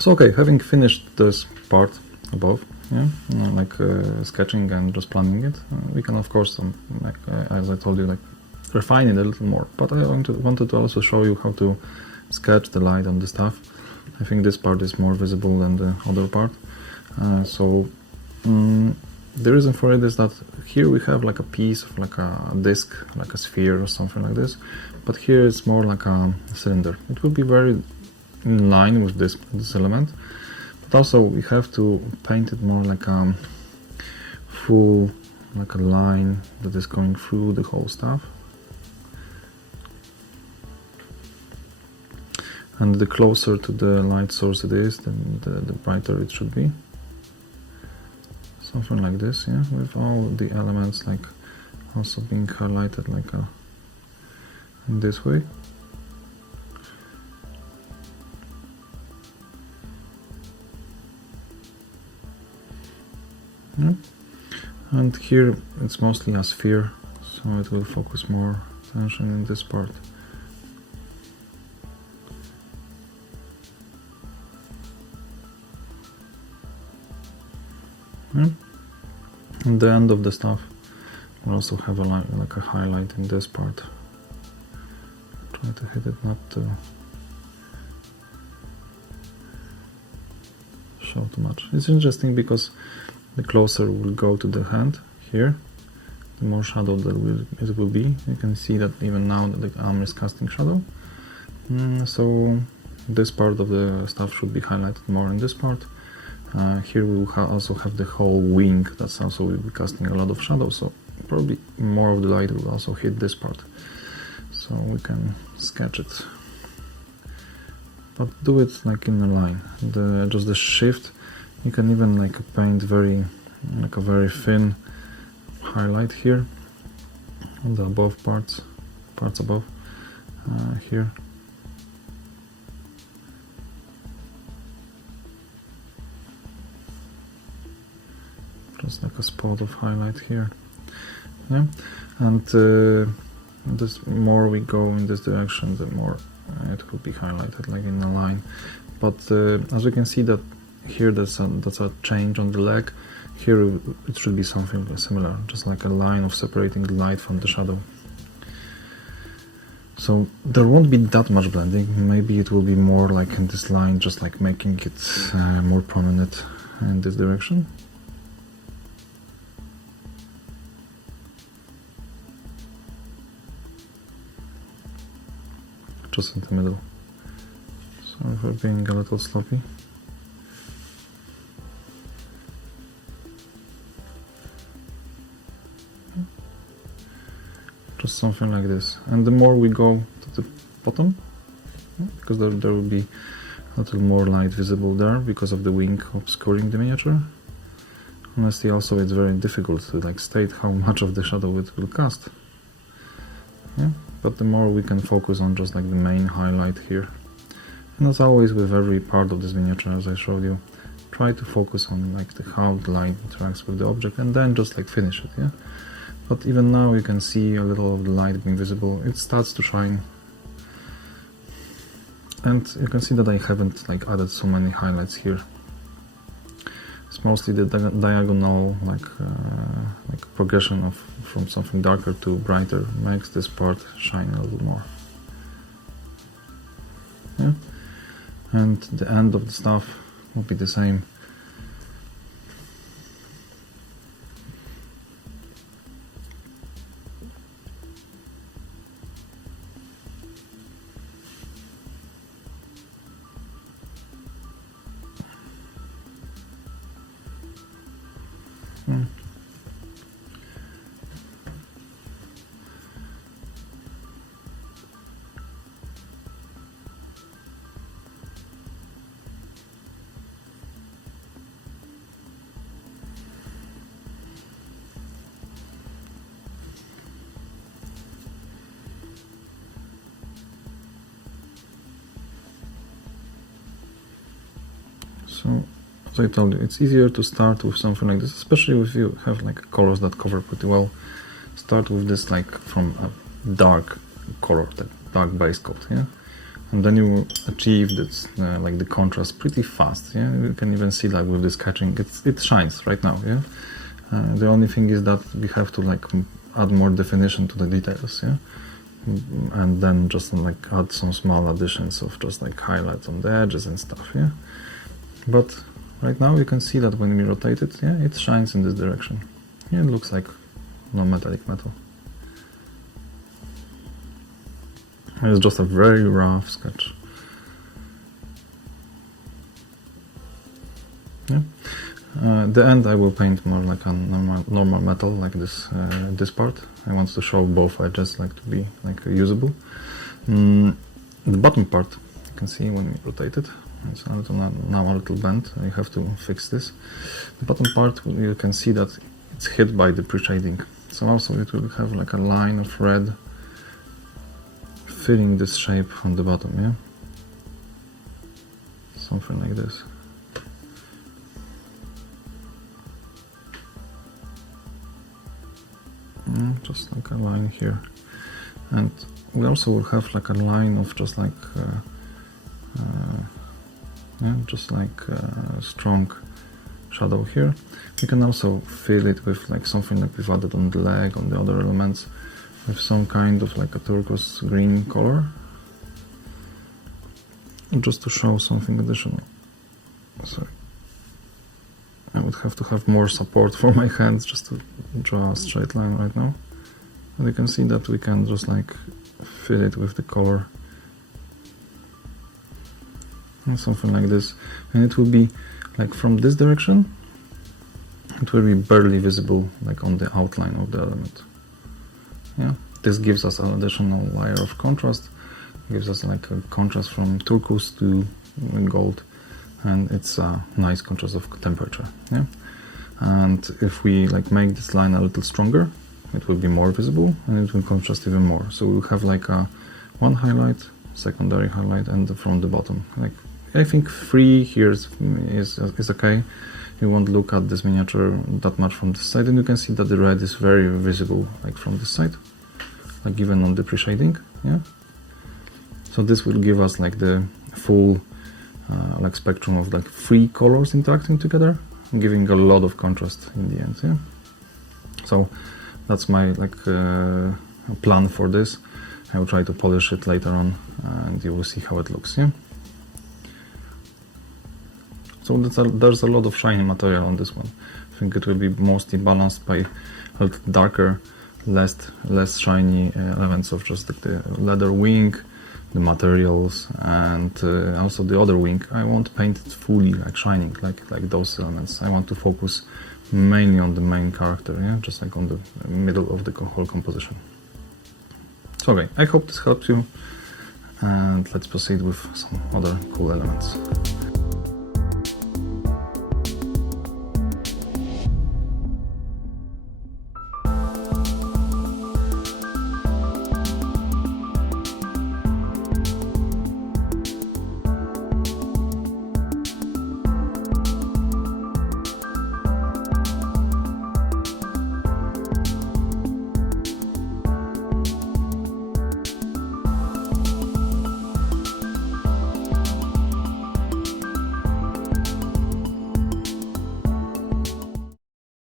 So okay, having finished this part above, yeah, like sketching and just planning it, we can of course, like as I told you, like refine it a little more. But I wanted to also show you how to sketch the light on the stuff. I think this part is more visible than the other part. The reason for it is that here we have like a piece of like a disc, like a sphere or something like this, but here it's more like a cylinder. It will be very in line with this element, but also we have to paint it more like a full, like a line that is going through the whole stuff. And the closer to the light source it is, then the brighter it should be. Something like this, yeah, with all the elements like also being highlighted like in this way. Yeah. And here it's mostly a sphere, so it will focus more attention in this part. Yeah. And the end of the stuff will also have a like a highlight in this part. Try to hit it not to show too much. It's interesting because the closer we'll go to the hand here, the more shadow it will be. You can see that even now that the arm is casting shadow. So this part of the stuff should be highlighted more in this part. Here we will also have the whole wing that's also will be casting a lot of shadow, so probably more of the light will also hit this part. So we can sketch it, but do it like in a line. Just the shift, you can even like paint like a very thin highlight here on the above parts above here. Just like a spot of highlight here, yeah. And the more we go in this direction, the more it will be highlighted, like in a line. But as we can see that here, that's a change on the leg. Here it should be something similar, just like a line of separating the light from the shadow. So there won't be that much blending. Maybe it will be more like in this line, just like making it more prominent in this direction. Just in the middle. Sorry for being a little sloppy. Just something like this. And the more we go to the bottom, because there will be a little more light visible there because of the wing obscuring the miniature. Honestly, also it's very difficult to like state how much of the shadow it will cast. Yeah. But the more we can focus on just like the main highlight here. And as always with every part of this miniature, as I showed you, try to focus on like how the light interacts with the object and then just like finish it, yeah? But even now you can see a little of the light being visible. It starts to shine. And you can see that I haven't like added so many highlights here. It's mostly the diagonal like progression from something darker to brighter makes this part shine a little more. Yeah? And the end of the stuff will be the same. So, as I told you, it's easier to start with something like this, especially if you have like colors that cover pretty well. Start with this like from a dark color, that dark base coat, yeah? and then you will achieve this like the contrast pretty fast. Yeah, you can even see like with the sketching, it shines right now. Yeah, the only thing is that we have to like add more definition to the details. Yeah, and then just like add some small additions of just like highlights on the edges and stuff. Yeah, but right now you can see that when we rotate it, yeah, it shines in this direction. Yeah, it looks like non-metallic metal. It's just a very rough sketch. Yeah. The end I will paint more like a normal metal, like this this part. I want to show both edges like to be like usable. The bottom part, you can see when we rotate it, it's now a little bent. I have to fix this. The bottom part, you can see that it's hit by the pre-shading. So also it will have like a line of red filling this shape on the bottom, yeah? Something like this. Just like a line here. And we also will have like a line of just like strong shadow here. We can also fill it with like something like we've added on the leg, on the other elements, with some kind of like a turquoise green color, just to show something additional. Sorry, I would have to have more support for my hands just to draw a straight line right now. And you can see that we can just like fill it with the color and something like this, and it will be like from this direction it will be barely visible like on the outline of the element. Yeah, this gives us an additional layer of contrast, gives us like a contrast from turquoise to gold, and it's a nice contrast of temperature. Yeah, and if we like make this line a little stronger, it will be more visible and it will contrast even more. So we'll have like a one highlight, secondary highlight, and from the bottom. Like I think 3 here is okay. You won't look at this miniature that much from this side, and you can see that the red is very visible like from this side, like even on the pre-shading. Yeah, so this will give us like the full like spectrum of like 3 colors interacting together, giving a lot of contrast in the end. Yeah, so that's my like plan for this. I will try to polish it later on and you will see how it looks. Yeah, so there's a lot of shiny material on this one. I think it will be mostly balanced by a little darker, less shiny elements of just like the leather wing, the materials, and also the other wing. I won't paint it fully like shining like those elements. I want to focus mainly on the main character, yeah, just like on the middle of the whole composition. So okay, I hope this helps you, and let's proceed with some other cool elements.